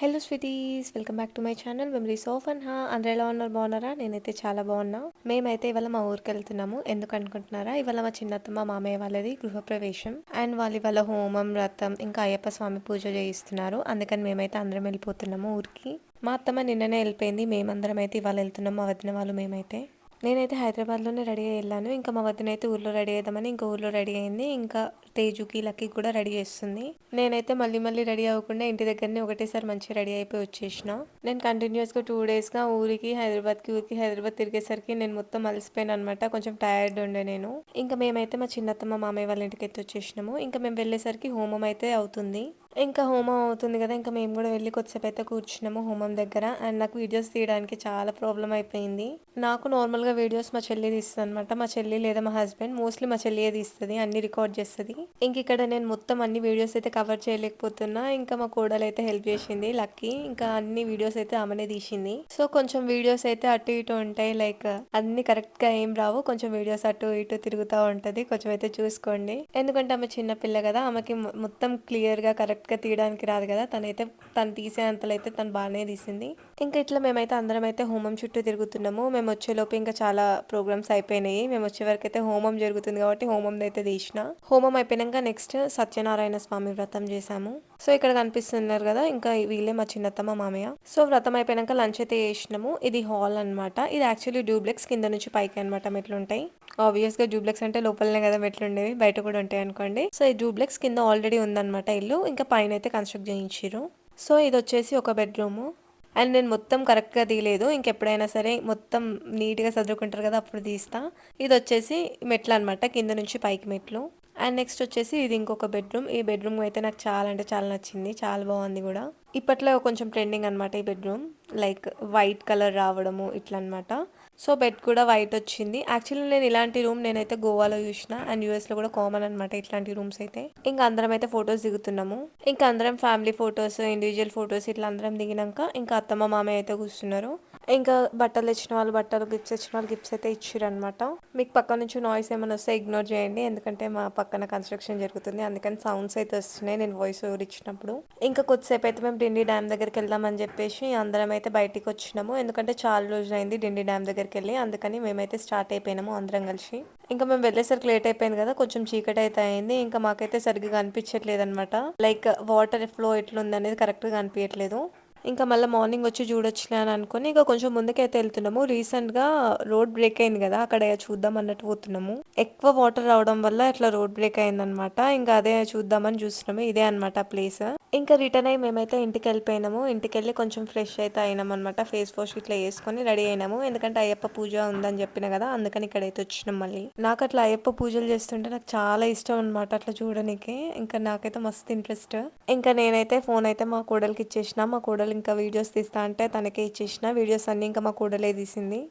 Hello sweeties, welcome back to my channel memories of Anha. అందరూ ఎలా ఉన్నారు? బాగున్నారా? నేనైతే చాలా బాగున్నా. మేమైతే ఇవాళ మా ఊరికి వెళ్తున్నాము. ఎందుకు అనుకుంటున్నారా? ఇవాళ మా చిన్నత్తమ్మ మామయ్య వాళ్ళది గృహప్రవేశం అండ్ వాళ్ళు ఇవాళ హోమం, వ్రతం, ఇంకా అయ్యప్ప స్వామి పూజ చేయిస్తున్నారు. అందుకని మేమైతే అందరం వెళ్ళిపోతున్నాము ఊరికి. మా అత్తమ్మ నిన్ననే వెళ్ళిపోయింది. మేమందరం అయితే ఇవాళ వెళ్తున్నాము, మా వదిన వాళ్ళు మేమైతే. నేనైతే హైదరాబాద్లోనే రెడీ అయ్యి వెళ్ళాను. ఇంకా మా వదిన అయితే ఊర్లో రెడీ అవుదామని ఇంకా ఊర్లో రెడీ అయింది. ఇంకా తేజుకి, లక్కీ కూడా రెడీ చేస్తుంది. నేనైతే మళ్ళీ రెడీ అవ్వకుండా ఇంటి దగ్గరనే ఒకటేసారి మంచిగా రెడీ అయిపోయి వచ్చేసిన. నేను కంటిన్యూస్గా 2 డేస్గా ఊరికి హైదరాబాద్ తిరిగేసరికి నేను మొత్తం అలసిపోయాను అనమాట. కొంచెం టైర్డ్ ఉండే నేను. ఇంకా మేమైతే మా చిన్నత్తమ్మ మామయ్య వాళ్ళ ఇంటికి అయితే వచ్చేసినాము. ఇంకా మేము వెళ్ళేసరికి హోమం అయితే అవుతుంది. ఇంకా హోమం అవుతుంది కదా, ఇంకా మేము కూడా వెళ్ళి కొద్దిసేపు అయితే కూర్చున్నాము హోమం దగ్గర. అండ్ నాకు వీడియోస్ తీయడానికి చాలా ప్రాబ్లం అయిపోయింది. నాకు నార్మల్గా వీడియోస్ మా చెల్లి తీస్తుంది అనమాట. మా చెల్లి లేదా మా హస్బెండ్, మోస్ట్లీ మా చెల్లియే తీస్తుంది, అన్ని రికార్డ్ చేస్తుంది. ఇంక ఇక్కడ నేను మొత్తం అన్ని వీడియోస్ అయితే కవర్ చేయలేకపోతున్నా. ఇంకా మా కోడలు అయితే హెల్ప్ చేసింది, లక్కీ. ఇంకా అన్ని వీడియోస్ అయితే ఆమెనే తీసింది. సో కొంచెం వీడియోస్ అయితే అటు ఇటు ఉంటాయి, లైక్ అన్ని కరెక్ట్ గా ఏం రావు. కొంచెం వీడియోస్ అటు ఇటు తిరుగుతూ ఉంటది, కొంచెం అయితే చూసుకోండి. ఎందుకంటే ఆమె చిన్న పిల్ల కదా, ఆమెకి మొత్తం క్లియర్ గా కరెక్ట్ గా తీయడానికి రాదు కదా. తను తీసే అంతలో అయితే తను బాగానే తీసింది. ఇంకా ఇట్లా మేమైతే అందరం అయితే హోమం చుట్టూ తిరుగుతున్నాము. మేము వచ్చేలోపు ఇంకా చాలా ప్రోగ్రామ్స్ అయిపోయినాయి. మేము వచ్చే వరకు అయితే హోమం జరుగుతుంది కాబట్టి హోమం అయితే తీసిన. హోమం అయిపోయినాక నెక్స్ట్ సత్యనారాయణ స్వామి వ్రతం చేసాము. సో ఇక్కడ కనిపిస్తున్నారు కదా, ఇంకా వీళ్ళే మా చిన్నత్తమ్మ మామయ్య. సో వ్రతం అయిపోయినాక లంచ్ అయితే చేసినాము. ఇది హాల్ అనమాట. ఇది యాక్చువల్లీ డూప్లెక్స్, కింద నుంచి పైకి అనమాట మెట్లు ఉంటాయి. ఆబ్వియస్ గా డూప్లెక్స్ అంటే లోపలనే కదా మెట్లు ఉండేవి, బయట కూడా ఉంటాయి అనుకోండి. సో ఈ డూప్లెక్స్ కింద ఆల్రెడీ ఉందన్నమాట ఇల్లు, ఇంకా పైన అయితే కన్స్ట్రక్ట్ చేయించారు. సో ఇది వచ్చేసి ఒక బెడ్రూమ్. అండ్ నేను మొత్తం కరెక్ట్గా తీయలేదు, ఇంకెప్పుడైనా సరే మొత్తం నీట్గా చదువుకుంటారు కదా అప్పుడు తీస్తా. ఇది వచ్చేసి మెట్లు అనమాట, కింద నుంచి పైకి మెట్లు. అండ్ నెక్స్ట్ వచ్చేసి ఇది ఇంకొక బెడ్రూమ్. ఈ బెడ్రూమ్ అయితే నాకు చాలా అంటే చాలా నచ్చింది, చాలా బాగుంది కూడా. ఇప్పట్లో కొంచెం ట్రెండింగ్ అనమాట ఈ బెడ్రూమ్, లైక్ వైట్ కలర్ రావడము ఇట్లా అనమాట. సో బెడ్ కూడా వైట్ వచ్చింది. యాక్చువల్లీ నేను ఇలాంటి రూమ్ నేనైతే గోవాలో చూసిన, అండ్ యూఎస్ లో కూడా కామన్ అనమాట ఇట్లాంటి రూమ్స్ అయితే. ఇంకా అందరం అయితే ఫొటోస్ దిగుతున్నాము. ఇంకా అందరం ఫ్యామిలీ ఫొటోస్, ఇండివిజువల్ ఫొటోస్ ఇట్లా అందరం దిగినాక ఇంకా అత్తమ్మ మామయ్య అయితే కూర్చున్నారు. ఇంకా బట్టలు తెచ్చిన వాళ్ళు బట్టలు, గిఫ్ట్స్ తెచ్చిన వాళ్ళు గిఫ్ట్స్ అయితే ఇచ్చారు అనమాట. మీకు పక్క నుంచి నాయిస్ ఏమైనా వస్తే ఇగ్నోర్ చేయండి, ఎందుకంటే మా పక్కన కన్స్ట్రక్షన్ జరుగుతుంది, అందుకని సౌండ్స్ అయితే వస్తున్నాయి నేను వాయిస్ ఓవర్ ఇచ్చినప్పుడు. ఇంకా కొద్దిసేపు అయితే మేము డిండి డ్యామ్ దగ్గరికి వెళ్దామని చెప్పేసి అందరం అయితే బయటికి వచ్చినాము. ఎందుకంటే చాలా రోజులు అయింది డిండి డ్యామ్ దగ్గరికి వెళ్ళి, అందుకని మేమైతే స్టార్ట్ అయిపోయినాము అందరం కలిసి. ఇంకా మేము వెళ్ళేసరికి లేట్ అయిపోయింది కదా, కొంచెం చీకటి అయితే అయింది. ఇంకా మాకైతే సరిగ్గా కనిపించట్లేదు అనమాట, లైక్ వాటర్ ఫ్లో ఎట్లుంది అనేది కరెక్ట్గా కనిపించట్లేదు. ఇంకా మళ్ళీ మార్నింగ్ వచ్చి చూడొచ్చులే అని అనుకుని ఇంకా కొంచెం ముందుకైతే వెళ్తున్నాము. రీసెంట్గా రోడ్ బ్రేక్ అయింది కదా, అక్కడ చూద్దాం అన్నట్టు పోతున్నాము. ఎక్కువ వాటర్ రావడం వల్ల ఇట్లా రోడ్ బ్రేక్ అయిందనమాట. ఇంకా అదే చూద్దామని చూస్తున్నాము. ఇదే అనమాట ప్లేస్. ఇంకా రిటర్న్ అయ్యి మేమైతే ఇంటికి వెళ్ళిపోయినాము. ఇంటికి వెళ్ళి కొంచెం ఫ్రెష్ అయితే అయినాం అనమాట. ఫేస్ వాష్ ఇట్లా వేసుకొని రెడీ అయినాము, ఎందుకంటే అయ్యప్ప పూజ ఉందని చెప్పిన కదా, అందుకని ఇక్కడైతే వచ్చినాం మళ్ళీ. నాకు అట్లా అయ్యప్ప పూజలు చేస్తుంటే నాకు చాలా ఇష్టం అనమాట, అట్లా చూడడానికి. ఇంకా నాకైతే మస్తు ఇంట్రెస్ట్. ఇంకా నేనైతే ఫోన్ అయితే మా కోడలికి ఇచ్చేసిన. మా కోడలు ఇంకా వీడియోస్ తీస్తా అంటే తనకే ఇచ్చేసిన. వీడియోస్ అన్ని ఇంకా మా కోడలే తీసింది.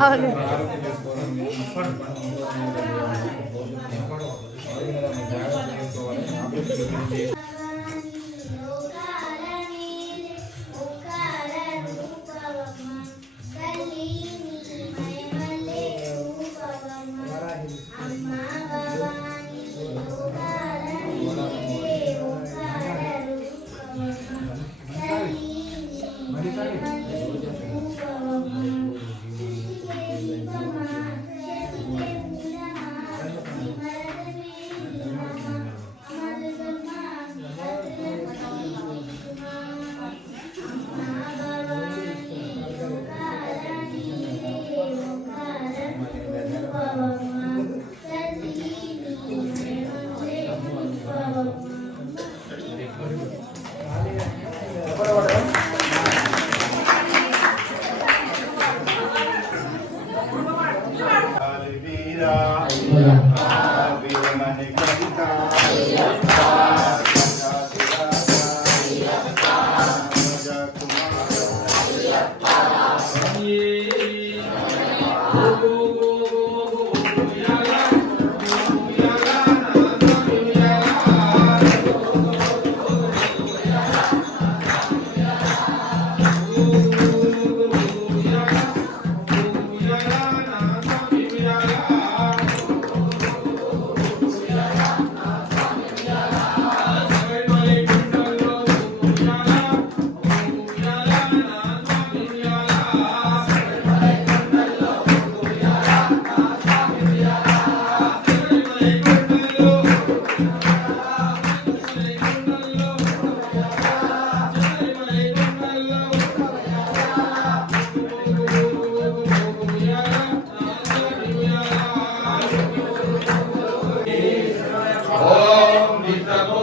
అవును.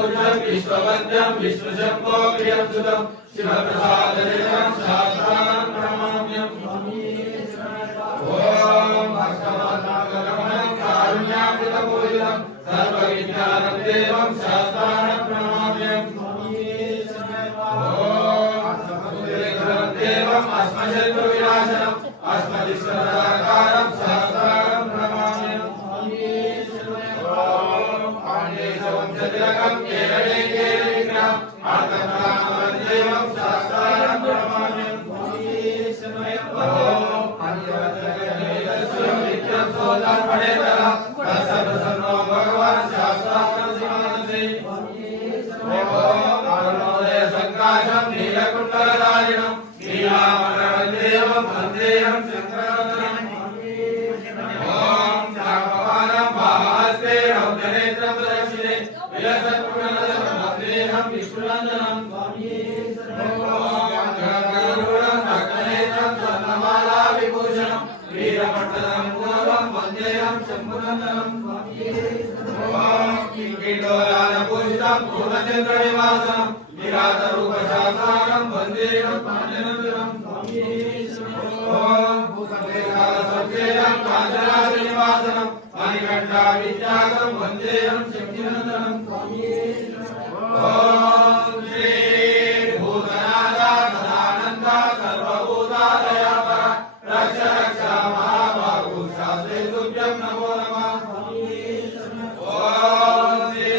विश्ववन्द्यं विश्वशम्भो प्रियंसुतं शिवप्रसाददेवं शास्त्रान् प्रणमाम्यं ॐ भक्तवत्सलगमनं कारुण्यामृतपूजितं सर्वविज्ञानं देवं शास्त्रान् प्रणमाम्यं ॐ देवम् अस्मशत्रुविनाशनम् अस्मदिष्टदाकारं शास्त्रान् प्रणमाम्यं वंशतिलकं केरळे केरविक्रम आत्मनामदेवं शास्त्रान् प्रणमाम्यं नित्यं सोदार्पणेतर तत्सर्वसन्नो भगवान् शास्त्रान् सिमानसे अरुणोदय सङ्काशं नीलकुण्डलधारिणं नीलामकरदेवं वन्देऽहं शङ्करवदनं ॐ शाम्भवानं वामहस्ते रौद्रनेत्रं प्रदक्षिणे विलसत्पुरनदं विष्णुनन्दनं गरुडं भक्तनेत्रं स्वर्णमाला विभूषणं वीरपट्टनं पूर्वं वन्देऽहं शम्भुनन्दनं किङ्किणीडोलालपूजितं पूर्णचन्द्रनिवासनं निरातरूपशासानं वन्देऽहं पाण्डनन्दनं भूतवेदालसंसेनं काञ्चनाद्रिनिवासनं मणिकण्ठाविद्यागं वन्देऽहं शक्तिनन्दनं ॐ श्री भूतनाथा सदानन्द सर्वभूतादयापर रक्ष रक्ष महाबाहु शास्त्रे तुभ्यं नमो नमः ॐ श्री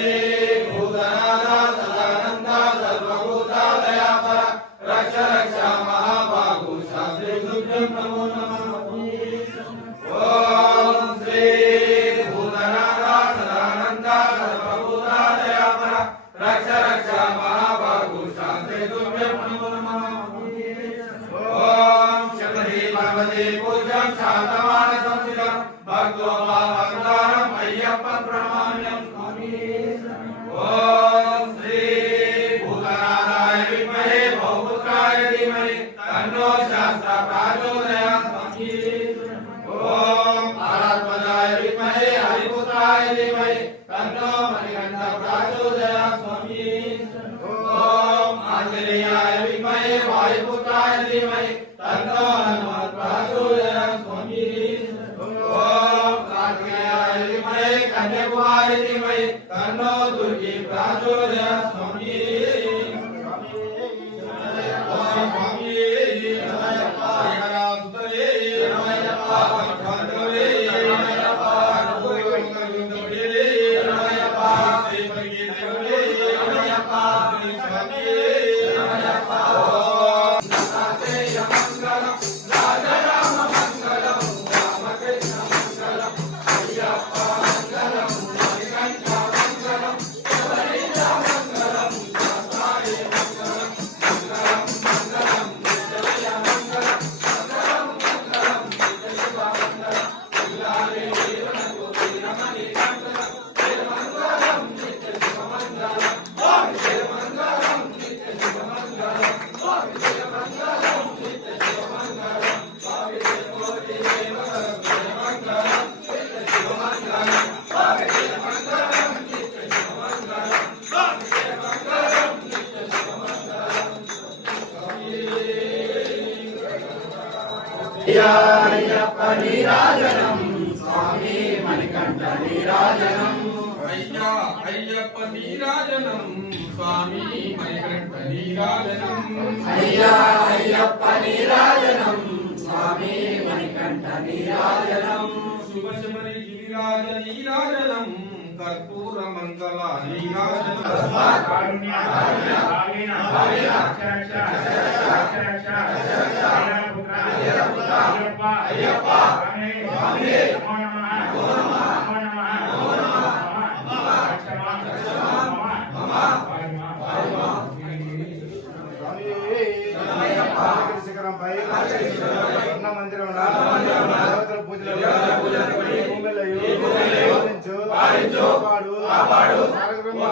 भूतनाथा सदानन्द सर्वभूतादयापर रक्ष रक्ष महाबाहु शास्त्रे तुभ्यं नमो नमः ॐ श्री भूतनाथा सदानन्द सर्वभूतादयापर रक्ष रक्ष महाबाहु शास्त्रे तुभ्यं नमो नमः ॐ शबरी पार्वती पूज्यं शान्तमानसंस्थितं भक्तो मामवतारम् अय्यप्पं प्रणमाम्यं ॐ श्री भूतनाथाय विद्महे भवपुत्राय धीमहि तन्नो शास्त्रः प्रचोदयात् ॐ आरात्मजाय विद्महे हरिपुत्राय धीमहि तन्नो मणिकण्ठः प्रचोदयात् ॐ అయ్యా అయ్యప్ప నీరాజనం స్వామి మణికంఠ నీరాజనం అయ్యా అయ్యప్ప నీరాజనం స్వామి మణికంఠ నీరాజనం అయ్యా అయ్యప్ప నీరాజనం స్వామి మణికంఠ నీరాజనం శుభశమని గిరిరాజ నీరాజనం కర్పూర మంగళ నీరాజనం శిఖరంపై స్వర్ణ మందిరం దేవతల పూజలు పాలించు కాపాడు మేము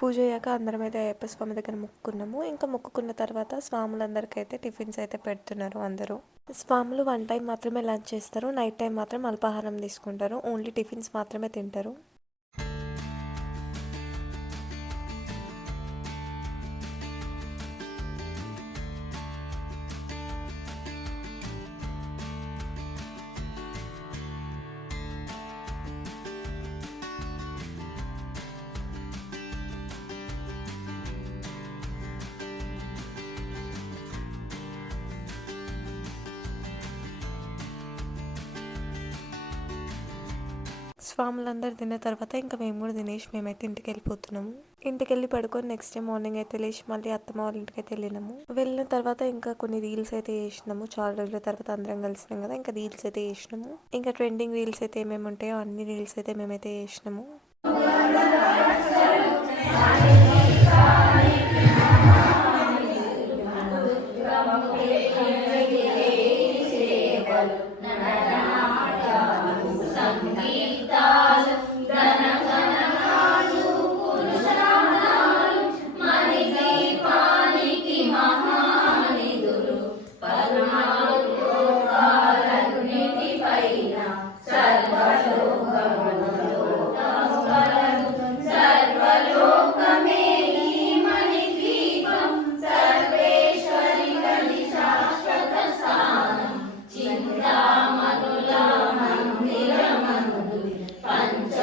పూజ అయ్యాక అందరం అయితే అయ్యప్ప స్వామి దగ్గర మొక్కుకున్నాము. ఇంకా మొక్కుకున్న తర్వాత స్వాములందరికీ అయితే టిఫిన్స్ అయితే పెడుతున్నారు అందరూ. స్వాములు 1 టైం మాత్రమే లంచ్ చేస్తారు, నైట్ టైం మాత్రం అల్పాహారం తీసుకుంటారు, ఓన్లీ టిఫిన్స్ మాత్రమే తింటారు. స్వాములందరూ తిన్న తర్వాత ఇంకా మేము కూడా తినేసి మేమైతే ఇంటికి వెళ్ళిపోతున్నాము. ఇంటికి వెళ్ళి పడుకొని నెక్స్ట్ డే మార్నింగ్ అయితే లేచి మళ్ళీ అత్తమ్మ వాళ్ళ ఇంటికి అయితే వెళ్ళిన తర్వాత ఇంకా కొన్ని రీల్స్ అయితే చేసినాము. చాలా రోజుల తర్వాత అందరం కలిసినాం కదా, ఇంకా రీల్స్ అయితే చేసినాము. ఇంకా ట్రెండింగ్ రీల్స్ అయితే ఏమేమి ఉంటాయో అన్ని రీల్స్ అయితే మేమైతే చేసినాము. చింతామణుల మందిరమనుదు పంచ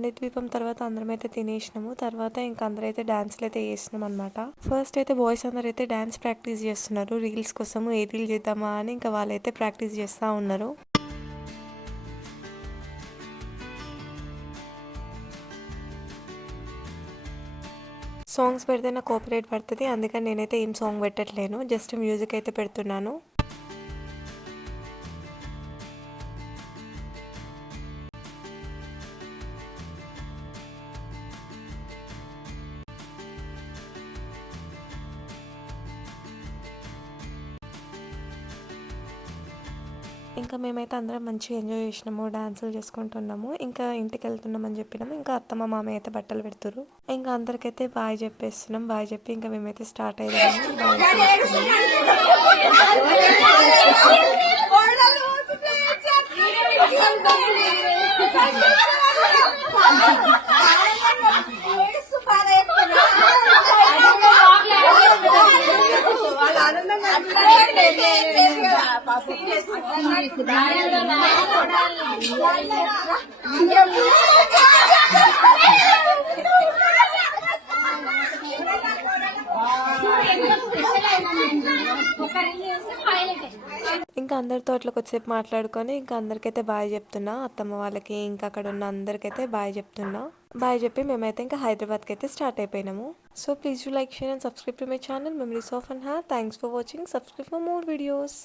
మణిద్వీపం తర్వాత అందరం అయితే తినేసినాము. తర్వాత ఇంకా అందరైతే డాన్స్లు అయితే చేసినాం అనమాట. ఫస్ట్ అయితే బాయ్స్ అందరూ అయితే డాన్స్ ప్రాక్టీస్ చేస్తున్నారు. రీల్స్ కోసము ఏ రీల్ చేద్దామా అని ఇంకా వాళ్ళైతే ప్రాక్టీస్ చేస్తూ ఉన్నారు. సాంగ్స్ పెడితే నాకు కాపీరైట్ పడుతుంది, అందుకని నేనైతే ఏం సాంగ్ పెట్టట్లేను, జస్ట్ మ్యూజిక్ అయితే పెడుతున్నాను. ఇంకా మేమైతే అందరం మంచిగా ఎంజాయ్ చేసినాము, డాన్సులు చేసుకుంటున్నాము. ఇంకా ఇంటికి వెళ్తున్నామని చెప్పినాము. ఇంకా అత్తమ్మ మామయ్య అయితే బట్టలు పెడుతురు. ఇంకా అందరికైతే బాయ్ చెప్పేస్తున్నాం. బాయ్ చెప్పి ఇంకా మేమైతే స్టార్ట్ అయ్యాము. ఇంకా అందరితో అట్లా కొద్దిసేపు మాట్లాడుకొని ఇంకా అందరికైతే బాయ్ చెప్తున్నా. అత్తమ్మ వాళ్ళకి ఇంకా అక్కడ ఉన్న అందరికైతే బాయ్ చెప్తున్నా. బాయ్ చెప్పి మేమైతే ఇంకా హైదరాబాద్కి అయితే స్టార్ట్ అయిపోయినాము. So please do like, share and subscribe to my channel memories of Anha. Thanks for watching. Subscribe for more videos.